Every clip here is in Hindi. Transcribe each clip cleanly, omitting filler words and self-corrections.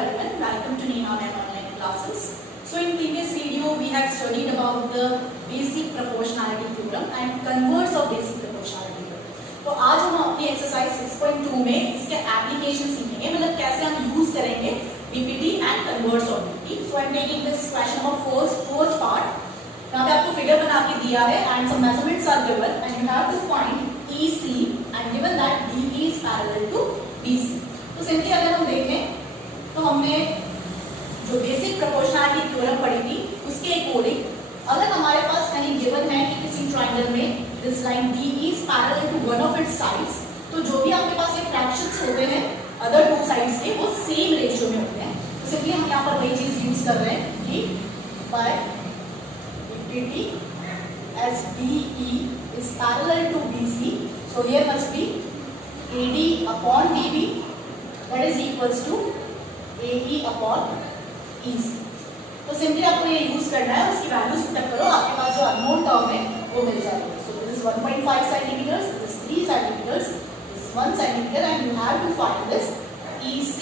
everyone, welcome to Neena and online classes. So in previous video we had studied about the basic proportionality theorem and converse of basic proportionality theorem. तो आज हम अपनी एक्सरसाइज 6.2 में इसके एप्लीकेशन सीखेंगे, मतलब कैसे हम यूज करेंगे BPT and converse of BPT. So I am taking this question of first part. यहाँ पे आपको फिगर बना के दिया है and some measurements are given and you have to find EC and given that DE is parallel to BC. तो सिंपली अगर हम देखें तो हमने जो बेसिक प्रोपोर्शनैलिटी थ्योरम पढ़ी थी उसके अकॉर्डिंग अगर हमारे पास कहीं गिवन है कि किसी ट्रायंगल में this line DE is parallel to one of its sides, तो जो भी आपके पास ये फ्रैक्शंस होते हैं अदर टू साइड्स के वो सेम रेशियो में होते हैं. तो सिंपली हम यहाँ पर वही चीज यूज कर रहे हैं कि bye BPT as DE is parallel to BC, so here must be AD upon DB that is equals to AE upon EC. तो सिंपली आपको ये यूज करना है, उसकी वैल्यूज पुट करो, आपके पास जो अननोन टर्म है वो मिल जाएगा. So this is 1.5 centimetres, this 3 centimetres, this 1 centimetre and you have to find this EC.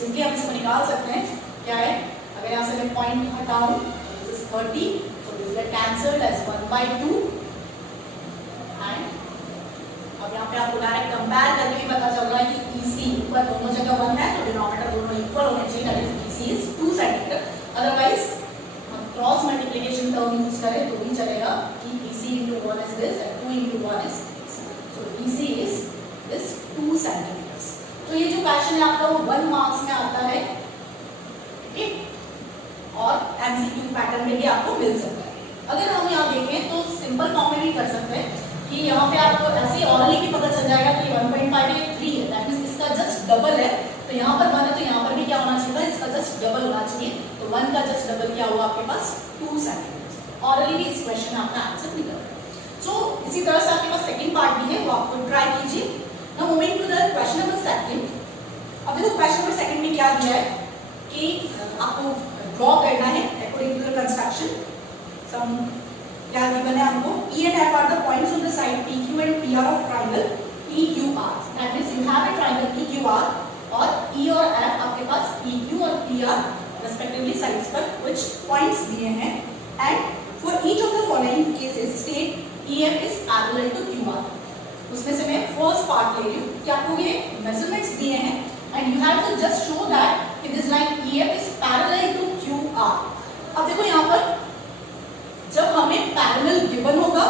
Simply हम इसको निकाल सकते हैं. क्या है, अगर यहाँ से मैं पॉइंट हटाऊं this is 30, so this get cancelled as 1/2 and अब यहाँ पे आपको डायरेक्ट कंपेयर करके भी पता चल रहा है कि EC ऊपर दोनों जगह 1 है तो डिनोमिनेटर दोनों इक्वल होने चाहिए, that is EC is 2 centimetre. Otherwise हम क्रॉस मल्टीप्लिकेशन टर्म यूज करें तो भी चलेगा कि EC into 1 is this and 2 into 1 is this. So EC is this 2 centimetres. तो ये जो क्वेश्चन है आपका वो 1 मार्क्स में आता है, ठीक है, और MCQ पैटर्न में भी आपको मिल सकता है. अगर हम यहाँ देखें तो सिंपल फॉर्म में भी कर सकते हैं कि यहाँ पे आपको ऐसे ऑरली भी पता चल जाएगा कि 1.5 ये 3 है, दैट मींस इसका जस्ट डबल है. तो यहाँ पर 1 है तो यहाँ पर भी क्या होना चाहिए, इसका जस्ट डबल होना चाहिए. तो 1 का जस्ट डबल क्या हुआ आपके पास 2 सेंटीमीटर. ऑरली भी इस क्वेश्चन में आपका आंसर निकल रहा है. सो इसी तरह से आपके पास सेकंड पार्ट भी है, वो आपको ट्राई कीजिए. Now moving to the question number second. अब देखो क्वेश्चन नंबर सेकंड में क्या दिया है कि आपको ड्रॉ करना है अकॉर्डिंग टू द कंस्ट्रक्शन. सम क्या गिवन है हमको, P and F are the points on the side PQ and PR of triangle PQR. That means you have a triangle PQR और E और F आपके पास PQ और PR respectively sides पर कुछ points दिए हैं and for each of the following cases state EF is parallel to QR. उसमें से मैं फर्स्ट पार्ट ले रही हूँ कि आपको ये मेजरमेंट्स दिए हैं and you have to just show that कि this line EF is parallel to QR. अब देखो यहाँ पर जब हमें पैरेलल गिवन होगा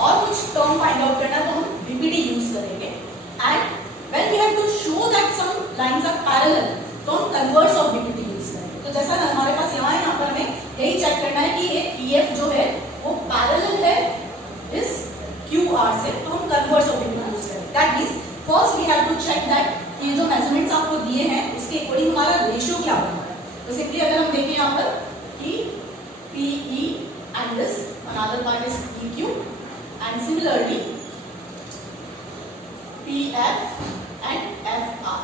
और कुछ टर्म फाइंड आउट करना है तो हम बीपीटी यूज करेंगे and when we have to show that some lines are parallel तो हम कन्वर्स ऑफ बीपीटी यूज करेंगे. तो जैसा हमारे पास यहाँ पर हमें यही चेक करना है कि ये EF जो है वो पैरेलल है इस QR से, तो हम कन्वर्स ऑफ बीपीटी यूज करेंगे. That means first we have to check that ये जो मेजरमेंट्स आपको दिए हैं उसके अकॉर्डिंग हमारा रेशियो क्या बन रहा है. तो सिंपली अगर हम देखें यहाँ पर कि PE and this another part is PQ and similarly PF and FR.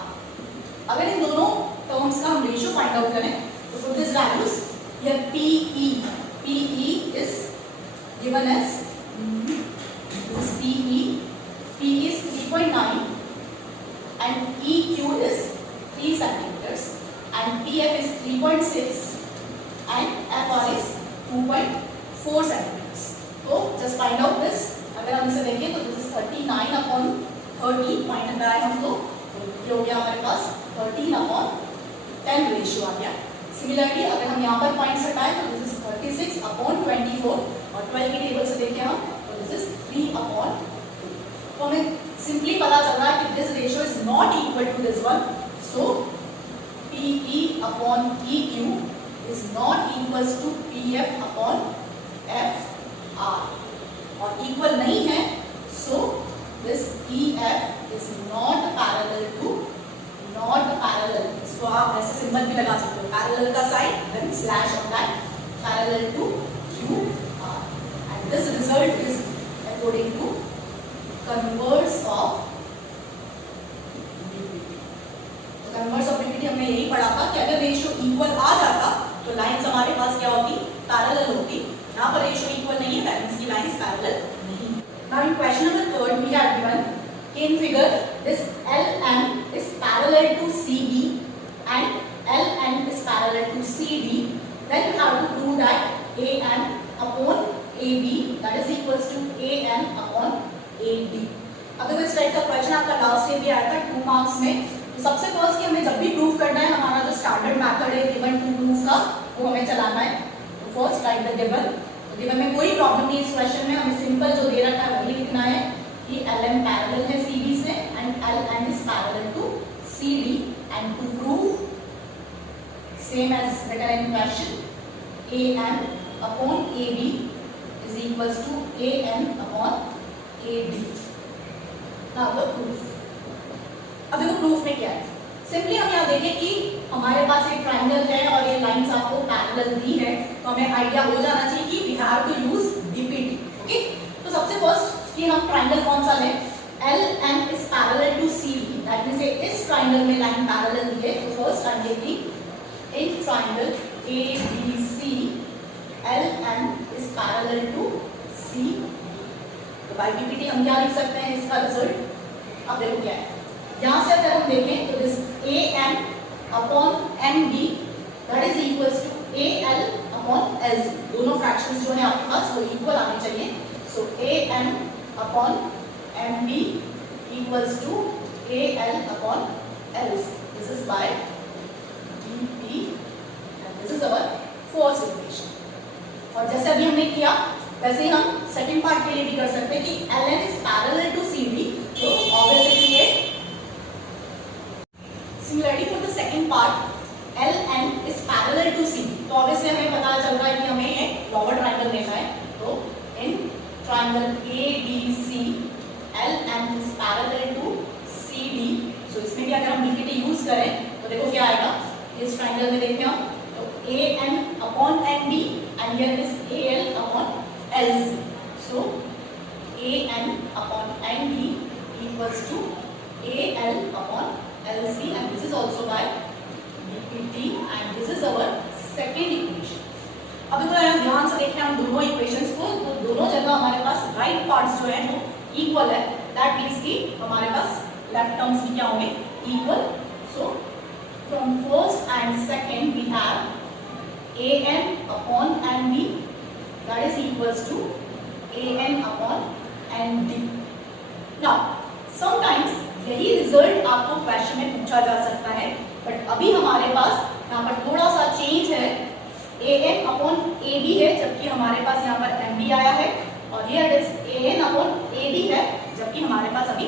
अगर इन दोनों टर्म्स का हम रेशियो फाइंड आउट करें तो put this values here. PE is given as this PE is 3.9 and EQ is 3 centimeters and PF is 3.6 and FR is 2.4 centimetres. तो जस्ट फाइंड आउट दिस. अगर हम इसे देखें तो दिस इज 39 अपॉन 30 पॉइंट हटाए हम तो ये हो गया हमारे पास 13 अपॉन 10 रेशियो आ गया. सिमिलरली अगर हम यहाँ पर पॉइंट्स हटाएं तो दिस इज 36 अपॉन 24 और 12 की टेबल से देखें हम तो दिस इज 3 अपॉन 2. तो हमें सिंपली पता चल रहा है कि this ratio is not equal to this one. So PE upon EQ is not equals to PF upon FR और equal नहीं है, so this EF is not parallel. इसको आप ऐसे सिंबल भी लगा सकते हो, parallel का sign then slash on that, parallel to QR and this result is according to converse of BPT. तो converse of BPT हमने यही पढ़ा था कि अगर रेशियो इक्वल आ जाता तो लाइंस हमारे पास क्या होती, पैरेलल होती. यहाँ पर रेशियो इक्वल नहीं है, दैट मींस की लाइंस पैरेलल नहीं है. Now in question number 3 we have given in figure this LM is parallel to CB and था वो हमें चलाना है। तो फर्स्ट राइट द गिवन। तो गिवन में कोई प्रॉब्लम नहीं इस क्वेश्चन में, हमें सिंपल जो दे रखा है वही लिखना है कि LM पैरेलल है CD से and LN is parallel to CD and to prove same as written in question AM upon AB is equals to AN upon AD। Now the proof. अब देखो प्रूफ में क्या है, सिंपली हम यहाँ देखें कि हमारे पास एक ट्राइंगल है और ये लाइंस आपको पैरेलल दी है, तो हमें आइडिया हो जाना चाहिए कि we have to use DPT। Okay, तो सबसे फर्स्ट कि हम ट्राइंगल कौन सा लें, LN is parallel to CD, that means इस ट्राइंगल में लाइन पैरेलल दी है। तो फर्स्ट हम देखेंगे in triangle ABC LN is parallel to CD। तो बाय DPT हम क्या लिख सकते हैं इसका रिजल्ट, अब देखो क्या है। यहाँ से अगर हम देखें तो this AM upon MB that is equals to AL upon LC। दोनों फ्रैक्शंस जो है आपके पास वो इक्वल आने चाहिए। So AM upon MB equals to AL upon LC। This is by DP and this is our first equation. और जैसे अभी हमने किया वैसे ही हम सेकंड पार्ट के लिए भी कर सकते हैं कि LN is parallel to CD। तो ऑब्वियसली ये similarity for the second part LN is parallel to CD। तो ऑब्वियसली हमें पता चल रहा है कि हमें ये लोअर ट्रायंगल लेना है। तो in triangle ABC LN is parallel to CD। So इसमें भी अगर हम DPT यूज करें तो देखो क्या आएगा, इस ट्रायंगल में देखें हम तो AN upon NB and here is AL upon LC। So AN upon NB equals to AL upon LC and this is also by DPT and this is our second equation। अब थोड़ा ध्यान से देखें हम दोनों इक्वेशंस को, तो दोनों जगह हमारे पास राइट पार्ट्स जो है वो इक्वल है, दैट मींस कि हमारे पास लेफ्ट टर्म्स भी क्या होंगे equal. So from first and second we have AN upon NB that is equals to AN upon ND। Now sometimes यही रिजल्ट आपको क्वेश्चन में पूछा जा सकता है, बट अभी हमारे पास यहाँ पर थोड़ा सा चेंज है, AN अपॉन AB है जबकि हमारे पास यहाँ पर MB आया है, और here is AN upon AD है जबकि हमारे पास अभी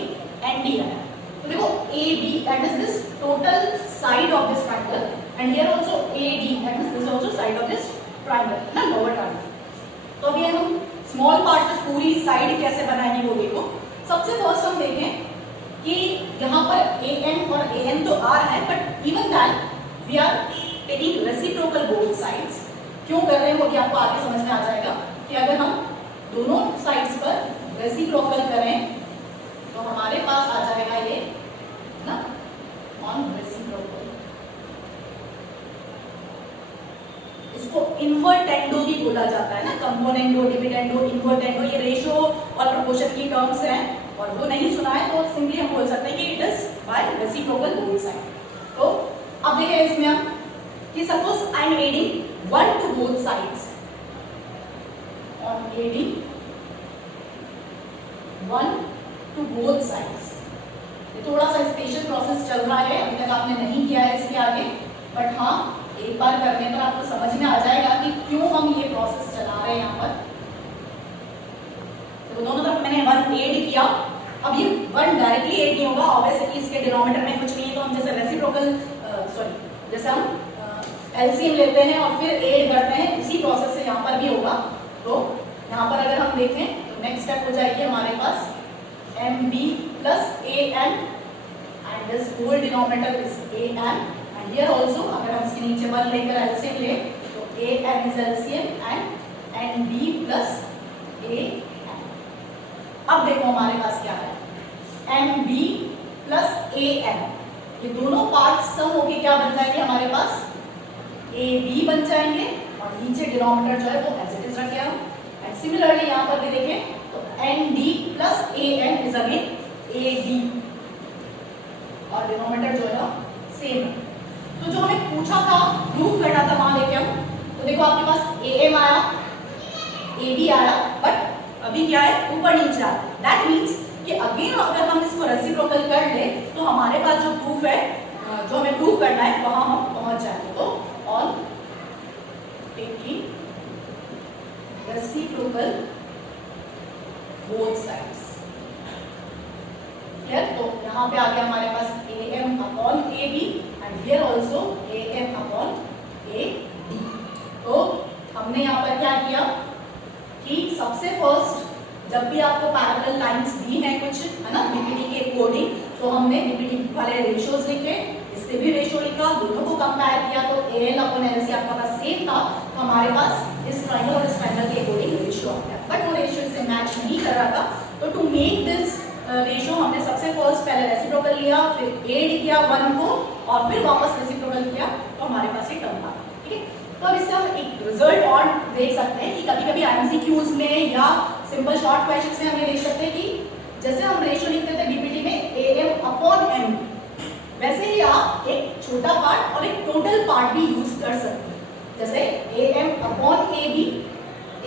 ND आया है। तो देखो AB that is this total side of this triangle and here also AD that is this also side of this triangle ना, लोअर ट्रायंगल। तो अभी हम स्मॉल पार्ट से पूरी साइड कैसे बनाएंगे वो देखो। सबसे फर्स्ट हम देखें कि यहाँ पर AN और AN तो R है, but even that we are taking reciprocal both sides. क्यों कर रहे हैं वो भी आपको आगे समझ में आ जाएगा कि अगर हम दोनों साइड्स पर रेसिप्रोकल करें तो हमारे पास आ जाएगा ये ना ऑन रेसिप्रोकल। इसको इन्वर्टेंडो भी बोला जाता है ना, कंपोनेंडो, डिविडेंडो, इन्वर्टेंडो, ये रेशियो और प्रोपोर्शन की टर्म्स हैं, और वो नहीं सुना है तो सिंपली हम बोल सकते हैं कि it is by reciprocal both side. तो अब देखिए इसमें हम कि suppose I am adding 1 to both sides, on adding 1 to both sides. ये थोड़ा सा स्पेशल प्रोसेस चल रहा है, अभी तक आपने नहीं किया है इसके आगे, बट हाँ एक बार करने पर आपको समझ में आ जाएगा कि क्यों हम ये प्रोसेस चला रहे हैं यहाँ पर। तो दोनों तरफ मैंने 1 ऐड किया, अब ये 1 डायरेक्टली ऐड नहीं होगा, ऑब्वियसली इसके डिनोमिनेटर में कुछ नहीं है, तो हम जैसे रेसिप्रोकल जैसे हम एलसीएम लेते हैं और फिर ऐड करते हैं, उसी प्रोसेस से यहाँ पर भी होगा। तो यहाँ पर अगर हम देखें तो नेक्स्ट स्टेप हो जाएगी हमारे पास MB plus AN and this whole denominator is AN and here also अगर हम इसके नीचे 1 लेकर एलसीएम ले तो AN is LCM and NB plus AN। अब देखो हमारे पास क्या है, MB प्लस AN, ये दोनों पार्ट्स सम होके क्या बन जाएंगे हमारे पास AB बन जाएंगे, और नीचे डिनोमिनेटर जो है वो एज इट इज रखे हम। एंड सिमिलरली यहाँ पर भी देखें तो ND plus AN is again AD, और डिनोमिनेटर जो है सेम है। तो जो हमें पूछा था प्रूफ करना था वहां देखे हम, तो देखो आपके पास AM आया, AB आया, बट अभी क्या है ऊपर नीचे आ रहा है। दैट मीन्स कि अगेन अगर हम इसको रेसिप्रोकल कर ले तो हमारे पास जो प्रूफ है, जो हमें प्रूफ करना है वहां हम पहुंच जाएंगे। तो on taking reciprocal both sides। Clear? तो यहाँ पे आ गया हमारे पास AM upon AB and here also AM upon AD। तो हमने यहाँ पर क्या किया कि सबसे फर्स्ट जब भी आपको पैरेलल लाइंस दी हैं कुछ, है ना, बीपीटी के अकॉर्डिंग, तो हमने बीपीटी वाले रेशियोज लिखे, इससे भी रेशियो लिखा, दोनों को कंपेयर किया तो AL अपॉन LC आपका पास सेम था, तो हमारे पास इस ट्रायंगल और इस ट्रायंगल के अकॉर्डिंग रेशियो आ गया। बट वो रेशियो से मैच नहीं कर रहा था, तो टू मेक दिस रेशियो हमने सबसे फर्स्ट पहले रेसिप्रोकल लिया, फिर एड किया 1 को और फिर वापस रेसिप्रोकल किया, तो हमारे पास ये टर्म आ गया। ठीक है, तो अब इससे हम एक रिजल्ट और देख सकते हैं कि कभी-कभी एमसीक्यूज में या सिंपल शॉर्ट क्वेश्चंस में हमें देख सकते हैं कि जैसे हम रेशियो लिखते थे बीपीटी में AM अपॉन M, वैसे ही आप एक छोटा पार्ट और एक टोटल पार्ट भी यूज कर सकते हैं, जैसे AM upon AB,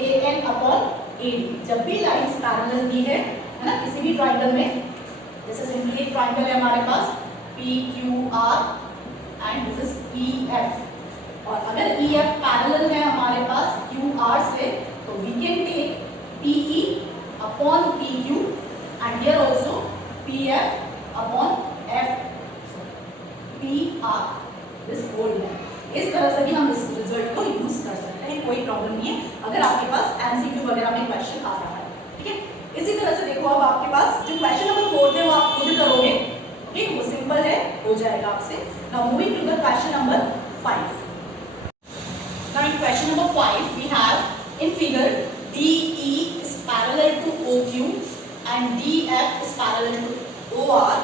AN upon AD। जब भी लाइंस पैरेलल दी है ना किसी भी ट्रायंगल में, जैसे सिंपली एक ट्रायंगल है हमारे पास PQR and this is EF, और अगर EF पैरेलल है हमारे पास QR से, तो we can take PE upon PQ and here also PF upon PR, this whole है। इस तरह से भी हम इस रिजल्ट को यूज कर सकते हैं, कोई प्रॉब्लम नहीं है अगर आपके पास एमसीक्यू वगैरह में क्वेश्चन आ रहा है। ठीक है, इसी तरह से देखो अब आपके पास जो क्वेश्चन नंबर 4 थे वो आप खुद करोगे, ठीक, वो सिंपल है, हो जाएगा आपसे। Now moving to the question number 5। Now in question number 5 we have in figure DE is parallel to OQ and DF is parallel to OR,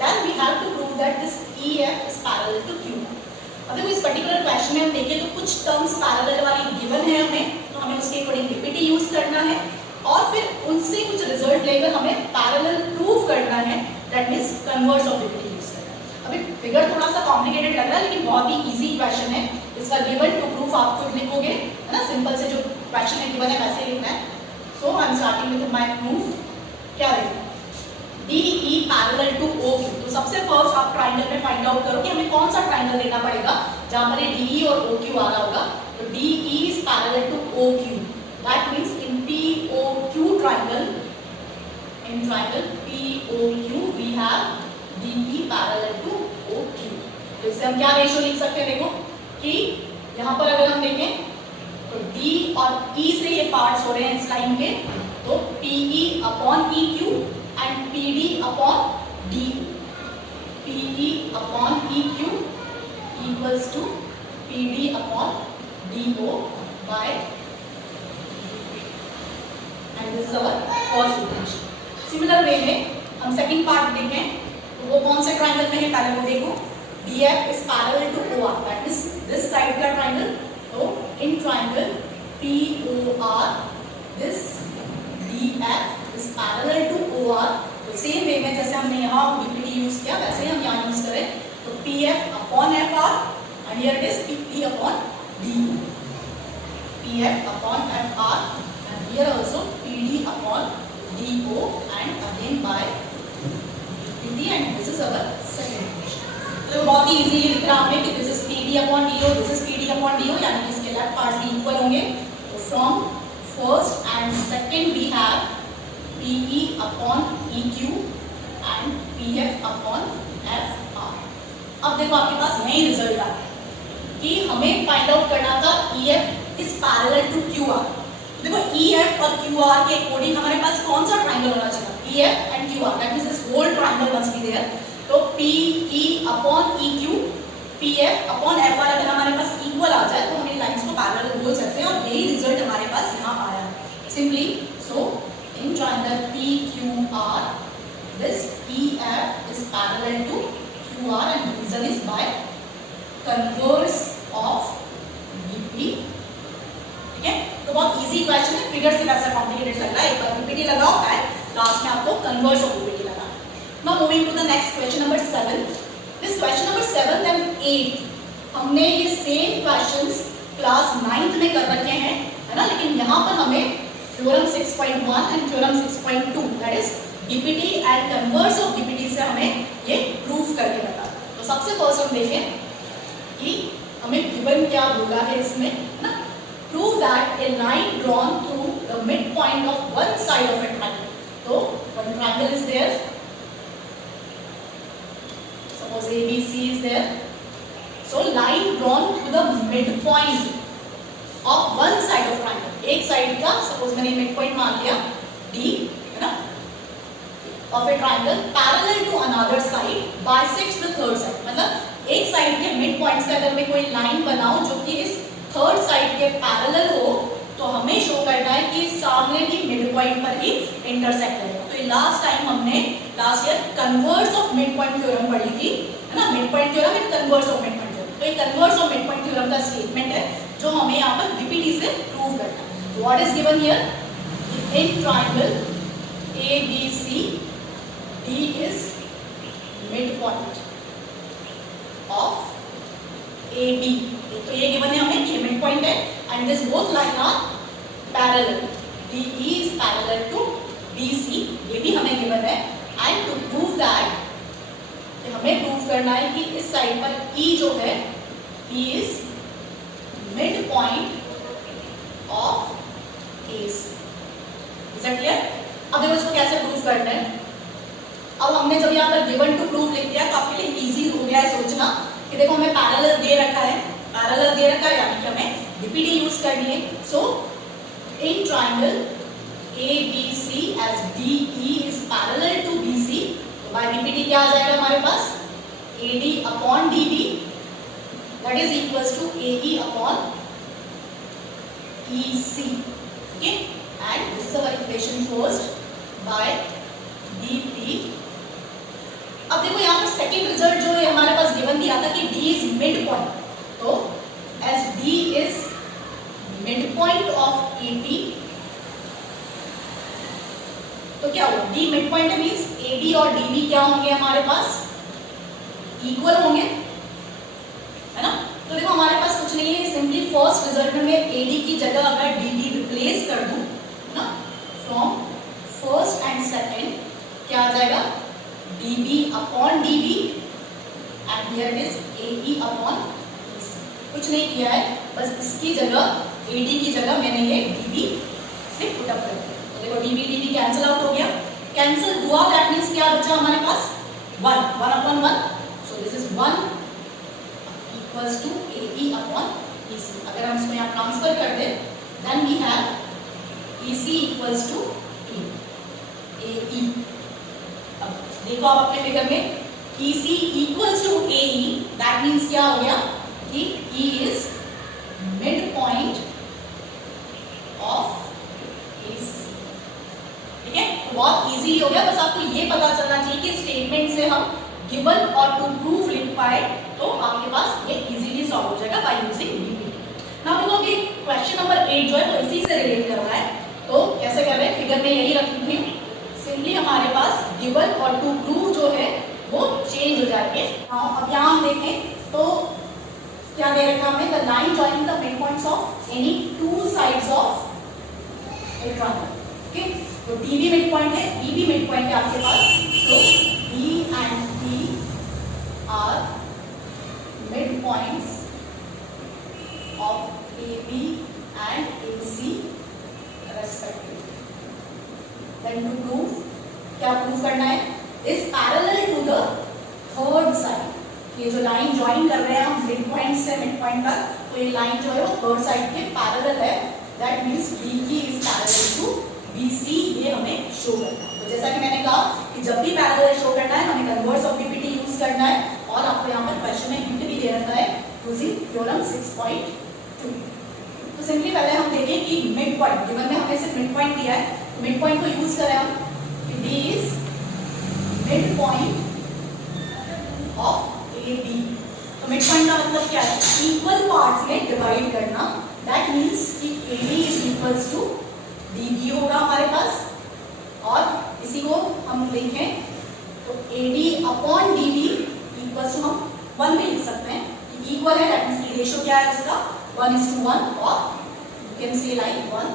then we have to prove that this EF is parallel to QR। अब देखो इस पर्टिकुलर क्वेश्चन में हम देखें तो कुछ टर्म्स पैरेलल वाली गिवन है हमें, तो हमें उसके अकॉर्डिंग बीपीटी यूज करना है और फिर उनसे कुछ रिजल्ट लेकर हमें पैरेलल प्रूव करना है, that means converse of BPT use करना है। अभी फिगर थोड़ा सा कॉम्प्लिकेटेड लग रहा है लेकिन बहुत ही इजी क्वेश्चन है, इसका गिवन टू प्रूफ आप खुद लिखोगे, है ना, सिंपल से जो क्वेश्चन है गिवन है वैसे ही लिखना है। So I am starting with my proof. क्या है DE पैरेलल टू OQ, तो सबसे फर्स्ट आप ट्रायंगल में फाइंड आउट करो कि हमें कौन सा ट्रायंगल लेना पड़ेगा जहां पर ये DE और OQ आ रहा होगा। तो DE is parallel to OQ, that means in POQ triangle, in triangle POQ we have DE parallel to OQ। तो इससे हम क्या रेशियो लिख सकते हैं, देखो कि यहाँ पर अगर हम देखें तो D और E से ये पार्ट्स हो रहे हैं इस लाइन के, तो PE upon EQ and PD upon DO, PE upon EQ equals to PD upon DO by, and this is our first equation. Similar way में हम सेकंड पार्ट देखें तो वो कौन से ट्रायंगल में है, पहले वो देखो। DF is parallel to OR, that is this side का ट्रायंगल, तो in triangle POR this DF is parallel to OR, तो सेम वे में जैसे हमने यहाँ BPT यूज किया वैसे हम यहाँ यूज करें, तो PF upon FR and here it is PD upon DO, PF upon FR and here also PD upon DO and again by BPT and this is our second equation। तो बहुत ही इजीली लिख रहा हमने कि this is PD upon DO, this is PD upon DO, यानी कि इसके लेफ्ट पार्ट्स भी इक्वल होंगे। तो from first and second we have PE upon EQ and PF upon FR। अब देखो आपके पास नई रिजल्ट आ गया कि हमें फाइंड आउट करना था EF is parallel to QR। देखो EF और QR के अकॉर्डिंग हमारे पास कौन सा ट्रायंगल होना चाहिए, EF and QR, that means this whole triangle must be there. तो PE upon EQ, PF upon FR अगर हमारे पास इक्वल आ जाए तो हम इन लाइंस को पैरेलल बोल सकते हैं और यही रिजल्ट हमारे पास यहाँ आया है simply. So in triangle PQR this EF is parallel to QR and reason is by converse of BP। ठीक है, तो बहुत इजी क्वेश्चन है, फिगर से वैसा कॉम्प्लिकेटेड लग रहा है, एक बार BPT लगाओ एंड लास्ट में आपको कन्वर्स ऑफ BPT लगाना है। Now moving to the next question number 7. This question number 7 and 8 हमने ये सेम क्वेश्चंस क्लास 9th में कर रखे हैं, है ना, लेकिन यहाँ पर हमें theorem 6.1 and theorem 6.2 that is BPT and converse of BPT से हमें ये प्रूफ करके बताना। तो सबसे फर्स्ट हम देखें कि हमें गिवन क्या बोला है इसमें, है ना, that a line drawn through the midpoint of one side of a triangle. So one triangle is there. Suppose ABC is there. So line drawn through the midpoint of one side of triangle. एक साइड का suppose मैंने midpoint मान लिया D है ना, of a triangle parallel to another side bisects the third side. मतलब एक साइड के midpoint से अगर मैं कोई लाइन बनाऊं जो कि इस थर्ड साइड के पैरेलल हो, तो हमें शो करना है कि सामने भी मिड पॉइंट पर ही इंटरसेक्ट करेगा. तो लास्ट टाइम हमने last year converse of mid point theorem पढ़ी थी, है ना. Mid point theorem and converse of mid point theorem. तो ये converse of mid point theorem का स्टेटमेंट है जो हमें यहाँ पर बीपीटी से प्रूव करना है. What is given here? In triangle ABC D is midpoint of AB. तो ये गिवन है हमें, ये मिड पॉइंट है and this both line are parallel. DE is parallel to BC, ये भी हमें गिवन है. एंड टू प्रूव दैट हमें प्रूव करना है कि इस साइड पर E जो है E is mid point of AC. Is that clear? अब देखो इसको कैसे प्रूव करना है. अब हमने जब यहाँ पर गिवन टू प्रूव लिख दिया तो आपके लिए इजी हो गया है सोचना कि देखो हमें पैरेलल दे रखा है, पैरेलल दे रखा है यानी कि हमें बीपीटी यूज करनी है. So in triangle ABC as DE is parallel to BC, तो बाय बीपीटी क्या आ जाएगा हमारे पास? AD upon DB that is equals to AE upon EC. Okay, and this is our equation first by BP. अब देखो यहाँ पर सेकंड रिजल्ट जो है हमारे पास गिवन दिया था कि D is मिड पॉइंट. तो as D is mid point of AP, तो क्या होगा? D मिड पॉइंट है मींस AD और DB क्या होंगे हमारे पास? इक्वल होंगे, है ना. तो देखो हमारे पास कुछ नहीं है, सिंपली फर्स्ट रिजल्ट में मैं AD की जगह अगर DB रिप्लेस कर दूं ना, फ्रॉम फर्स्ट एंड सेकंड क्या आ जाएगा? DB upon DB and here it is AE upon AC. कुछ नहीं किया है, बस इसकी जगह AD की जगह मैंने ये DB से पुट अप कर दिया. तो देखो DB DB कैंसिल आउट हो गया. कैंसिल हुआ दैट मींस क्या बचा हमारे पास? 1 upon 1. So this is 1 equals to AE upon EC. अगर हम इसको यहाँ ट्रांसफर कर दें then we have EC equals to AE. अब देखो आप अपने फिगर में EC equals to AE, that means क्या हो गया कि E is mid point of AC. ठीक है, बहुत इजी हो गया. बस आपको ये पता चलना चाहिए कि स्टेटमेंट से हम गिवन और टू प्रूफ लिख पाए तो आपके पास ये इजीली सॉल्व हो जाएगा बाय यूजिंग बीपीटी. नाउ देखो अभी क्वेश्चन नंबर 8 जो है वो इसी से रिलेट कर रहा है. तो कैसे कर रहे हैं? फिगर में यही रखी हुई, सिंपली हमारे पास गिवन और टू प्रूव जो है वो चेंज हो जाएंगे. अब यहाँ हम देखें तो क्या दे रखा हमें? The line joining the mid points of any two sides of a triangle. Okay, तो DB मिड पॉइंट है, EB मिड पॉइंट है आपके पास. तो D and P are mid points of AB and AC respectively. Then to prove, क्या प्रूव करना है? Is parallel to the third side. ये जो लाइन ज्वाइन कर रहे हैं हम मिड पॉइंट से मिड पॉइंट तक, तो ये लाइन जो है वो थर्ड साइड के पैरेलल है. That means DE is parallel to BC. ये हमें शो करना है. तो जैसा कि मैंने कहा कि जब भी पैरेलल शो करना है हमें कन्वर्स ऑफ बीपीटी यूज करना है. और आपको यहाँ पर क्वेश्चन में हिंट भी दे रखा है यूजिंग थ्योरम 6.2. तो सिंपली पहले हम देखें कि मिड पॉइंट गिवन में हमें सिर्फ मिड पॉइंट दिया है. मिड पॉइंट को यूज करें हम कि D is mid point of AB. तो मिड पॉइंट का मतलब क्या है? इक्वल पार्ट्स में डिवाइड करना. दैट मींस कि AD is equals to DB होगा हमारे पास. और इसी को हम लिखें तो AD upon DB equals to हम 1 भी लिख सकते हैं कि इक्वल है. दैट मींस रेशियो क्या है इसका? 1:1 और you can say like 1.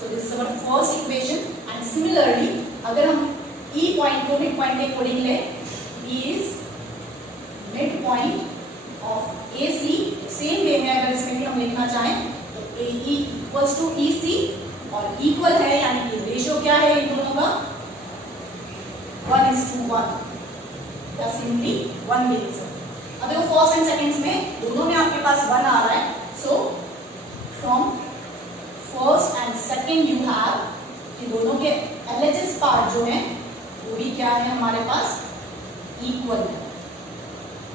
So this is our first equation. And similarly अगर हम E पॉइंट को मिड पॉइंट के अकॉर्डिंग ले, E is mid point of AC. Same way में अगर इसमें भी हम लिखना चाहें तो AE इक्वल्स टू EC और इक्वल है यानी कि रेशियो क्या है इन दोनों का 1:1 या सिंपली 1 भी लिख सकते हैं। अब देखो फर्स्ट एंड सेकंड्स में दोनों में आपके पास 1 आ रहा है, सो from first and second you have कि दोनों के LHS पार्ट जो है वो भी क्या है हमारे पास इक्वल है।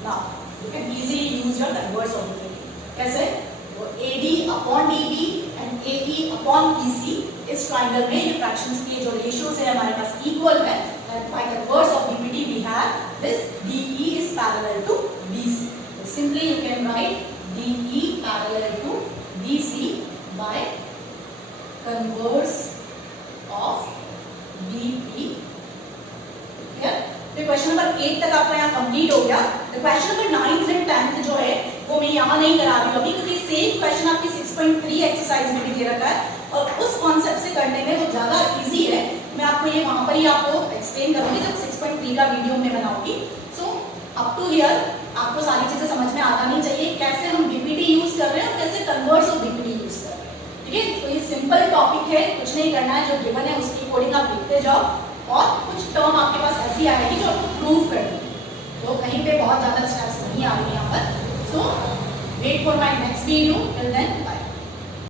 Now you can easily use your converse of degree. कैसे? वो AD upon DB and AE upon EC इस ट्रायंगल में ये फ्रैक्शंस के जो रेशियोज है हमारे पास इक्वल है, and by converse of DPT we have this DE is parallel to BC. So simply you can write DE parallel to BC by converse of DP. Clear? तो क्वेश्चन नंबर 8 तक आपका यहाँ कंप्लीट हो गया। तो question number 9th and 10th जो है वो मैं यहाँ नहीं करा रही हूँ अभी, क्योंकि सेम क्वेश्चन आपकी 6.3 एक्सरसाइज में भी दे रखा है और उस कॉन्सेप्ट से करने में वो ज़्यादा इजी है। मैं आपको ये वहाँ पर ही आपको एक्सप्लेन करूँगी जब 6.3 का वीडियो में बनाऊंगी। सो अप टू हियर आपको सारी चीज़ें समझ में आ जानी चाहिए, कैसे हम DPT यूज़ कर रहे हैं और कैसे कन्वर्स ऑफ DPT यूज़ कर रहे हैं। ठीक है, तो ये सिंपल टॉपिक है, कुछ नहीं करना है, जो गिवन है उसकी कोडिंग आप लिखते जाओ और कुछ टर्म आपके पास ऐसी आएगी जो आपको प्रूव करनी है। तो कहीं पे बहुत ज़्यादा स्टेप्स नहीं आ रही यहाँ पर। So wait for my next video, till then